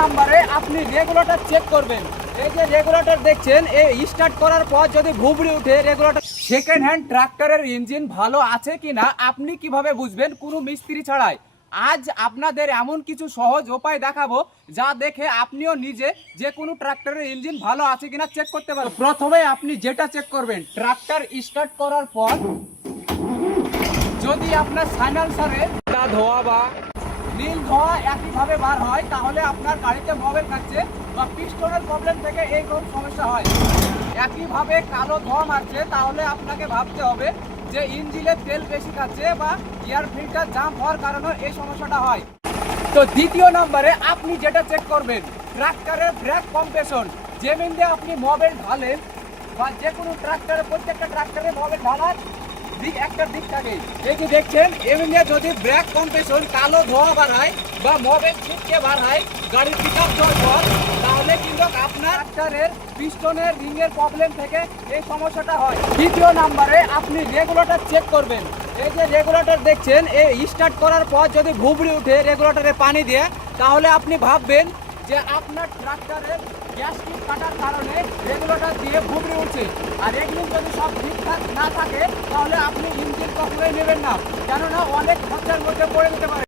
নাম্বারে আপনি regulator check করবেন। এই যে রেগুলেটর দেখছেন, এই স্টার্ট করার পর যদি ভুবড়ি উঠে রেগুলেটর, সেকেন্ড হ্যান্ড ট্রাক্টরের ইঞ্জিন ভালো আছে কিনা আপনি কিভাবে বুঝবেন কোনো মিস্ত্রি ছাড়াই? আজ আপনাদের এমন কিছু সহজ উপায় দেখাবো যা দেখে আপনিও নিজে যে কোনো ট্রাক্টরের ইঞ্জিন ভালো আছে কিনা চেক করতে পারবেন। প্রথমে আপনি যেটা চেক করবেন, ট্রাক্টর স্টার্ট করার পর যদি আপনার সাইলেন্সারে ধোয়া বা নীল ধোয়া একইভাবে বার হয়, তাহলে আপনার গাড়িতে মোবিল খাচ্ছে বা পিস্টনের প্রবলেম থেকে এই রকম সমস্যা হয়। একইভাবে কালো ধোয়া মারছে, তাহলে আপনাকে ভাবতে হবে যে ইঞ্জিনে তেল বেশি খাচ্ছে বা এয়ার ফিল্টার জাম হওয়ার কারণে এই সমস্যাটা হয়। তো দ্বিতীয় নম্বরে আপনি যেটা চেক করবেন, ট্রাক্টরের ব্রেক কম্প্রেশন। যেমন দিয়ে আপনি মোবিল ঢালেন বা যে কোনো ট্রাক্টরে, প্রত্যেকটা ট্রাক্টরে মোবিল ঢালার দিক একটা দিক থাকে। এই যে দেখছেন, এমনি যদি ব্রেক কম্প্রেশন কালো ধোয়া বাড়ায় বা মোবিল ছিটকে বাড়ায় গাড়ির পিক আপ দেওয়ার পর, তাহলে কিন্তু আপনার ট্রাক্টরের পিস্টনের রিংয়ের প্রবলেম থেকে এই সমস্যাটা হয়। দ্বিতীয় নম্বরে আপনি রেগুলেটর চেক করবেন। এই যে রেগুলেটর দেখছেন, এই স্টার্ট করার পর যদি ভুবড়ি উঠে রেগুলেটরে পানি দিয়ে, তাহলে আপনি ভাববেন যে আপনার ট্রাক্টরের গ্যাস টিপ কাটার কারণে রেগুলেটর দিয়ে ভুবড়ি উঠছে। আর এগুলো যদি সব ঠিকঠাক না থাকে, তাহলে আপনি ইঞ্জিন কখনোই নেবেন না, কেননা অনেক খরচার মধ্যে পড়ে যেতে পারে।